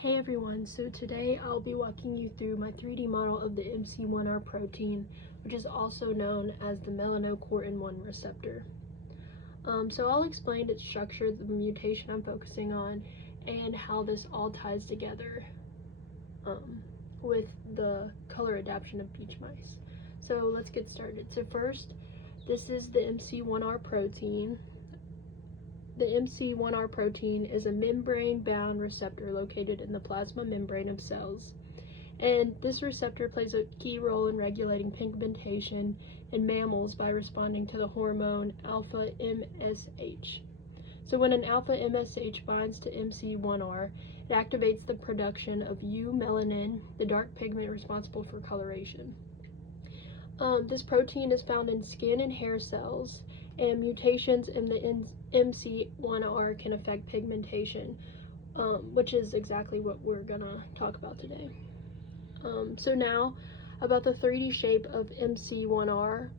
Hey everyone, so today I'll be walking you through my 3D model of the MC1R protein, which is also known as the melanocortin-1 receptor. So I'll explain its structure, the mutation I'm focusing on, and how this all ties together with the color adaptation of beach mice. So let's get started. So first, this is the MC1R protein. The MC1R protein is a membrane-bound receptor located in the plasma membrane of cells. And this receptor plays a key role in regulating pigmentation in mammals by responding to the hormone alpha MSH. So when an alpha MSH binds to MC1R, it activates the production of eumelanin, the dark pigment responsible for coloration. This protein is found in skin and hair cells, and mutations in the MC1R can affect pigmentation, which is exactly what we're gonna talk about today. So now, about the 3D shape of MC1R,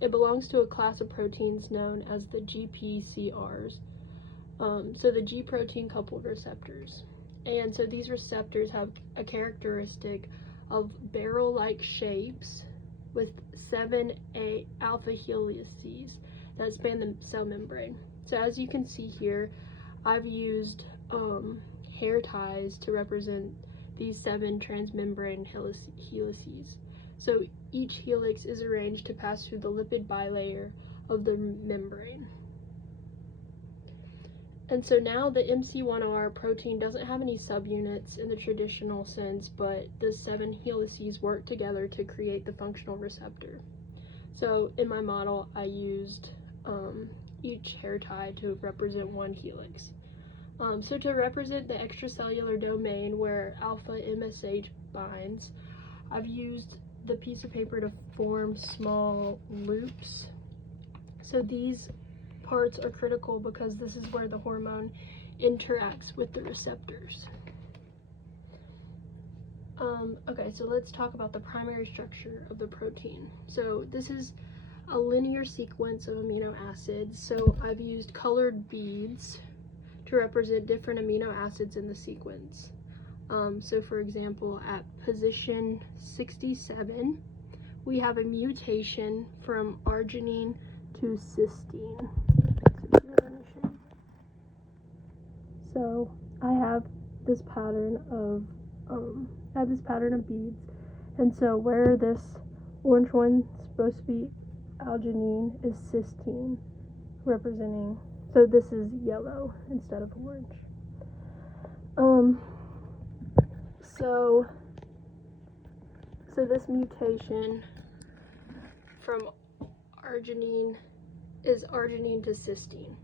it belongs to a class of proteins known as the GPCRs, so the G protein coupled receptors. And so these receptors have a characteristic of barrel-like shapes with 7 alpha helices that span the cell membrane. So as you can see here, I've used hair ties to represent these 7 transmembrane helices. So each helix is arranged to pass through the lipid bilayer of the membrane. And so now the MC1R protein doesn't have any subunits in the traditional sense, but the 7 helices work together to create the functional receptor. So in my model, I used each hair tie to represent 1 helix. So to represent the extracellular domain where alpha MSH binds, I've used the piece of paper to form small loops. So these parts are critical because this is where the hormone interacts with the receptors. Okay, so let's talk about the primary structure of the protein. So this is a linear sequence of amino acids. So I've used colored beads to represent different amino acids in the sequence. So for example, at position 67, we have a mutation from arginine to cysteine. So I have this pattern of beads, and so where this orange one's supposed to be arginine is cysteine, representing. So this is yellow instead of orange. So this mutation from arginine is arginine to cysteine.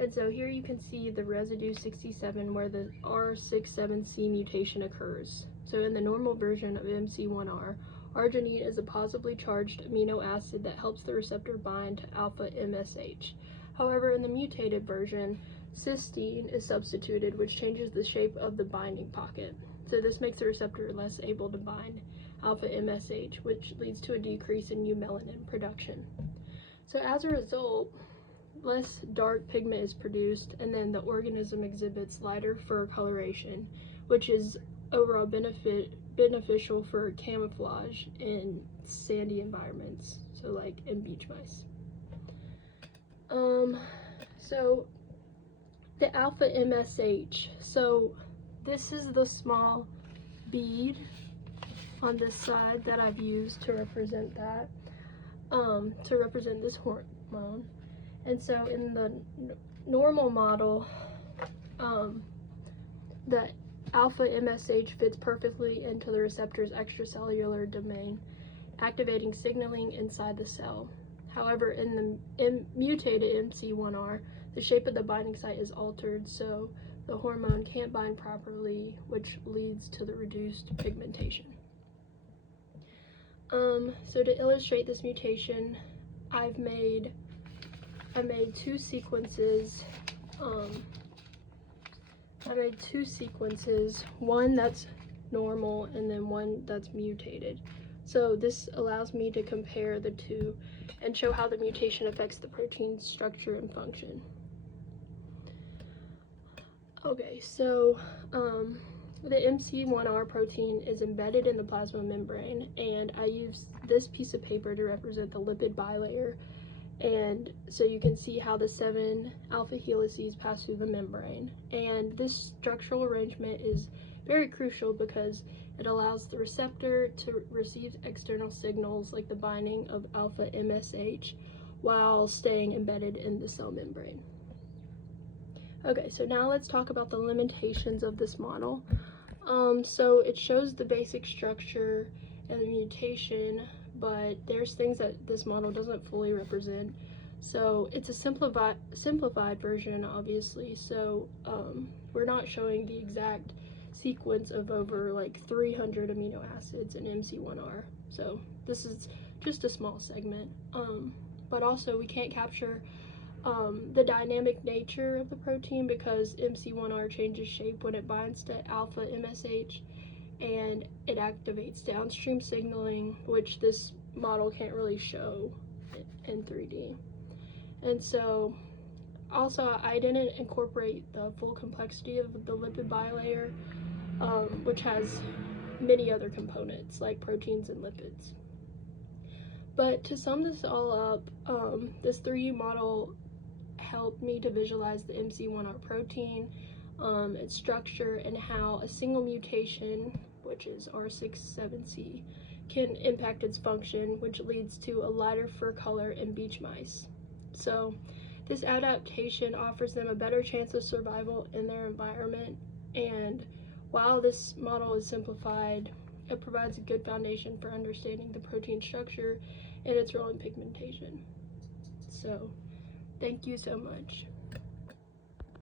And so here you can see the residue 67 where the R67C mutation occurs. So in the normal version of MC1R, arginine is a positively charged amino acid that helps the receptor bind to alpha MSH. However, in the mutated version, cysteine is substituted, which changes the shape of the binding pocket. So this makes the receptor less able to bind alpha MSH, which leads to a decrease in eumelanin production. So as a result, less dark pigment is produced, and then the organism exhibits lighter fur coloration, which is overall beneficial for camouflage in sandy environments, so like in beach mice. So the alpha MSH, so this is the small bead on this side that I've used to represent that, to represent this hormone. And so in the normal model, the alpha MSH fits perfectly into the receptor's extracellular domain, activating signaling inside the cell. However, in the mutated MC1R, the shape of the binding site is altered, so the hormone can't bind properly, which leads to the reduced pigmentation. So to illustrate this mutation, I made 2 sequences. One that's normal and then one that's mutated. So this allows me to compare the two and show how the mutation affects the protein's structure and function. Okay, so the MC1R protein is embedded in the plasma membrane, and I use this piece of paper to represent the lipid bilayer. And so you can see how the 7 alpha helices pass through the membrane. And this structural arrangement is very crucial because it allows the receptor to receive external signals like the binding of alpha MSH while staying embedded in the cell membrane. Okay, so now let's talk about the limitations of this model. So it shows the basic structure and the mutation, but there's things that this model doesn't fully represent. So it's a simplified version, obviously. So we're not showing the exact sequence of over like 300 amino acids in MC1R. So this is just a small segment. But also we can't capture the dynamic nature of the protein because MC1R changes shape when it binds to alpha MSH, and it activates downstream signaling, which this model can't really show in 3D. And so also I didn't incorporate the full complexity of the lipid bilayer, which has many other components like proteins and lipids. But to sum this all up, this 3D model helped me to visualize the MC1R protein, its structure, and how a single mutation, which is R67C, can impact its function, which leads to a lighter fur color in beach mice. So this adaptation offers them a better chance of survival in their environment, and while this model is simplified, it provides a good foundation for understanding the protein structure and its role in pigmentation. So thank you so much.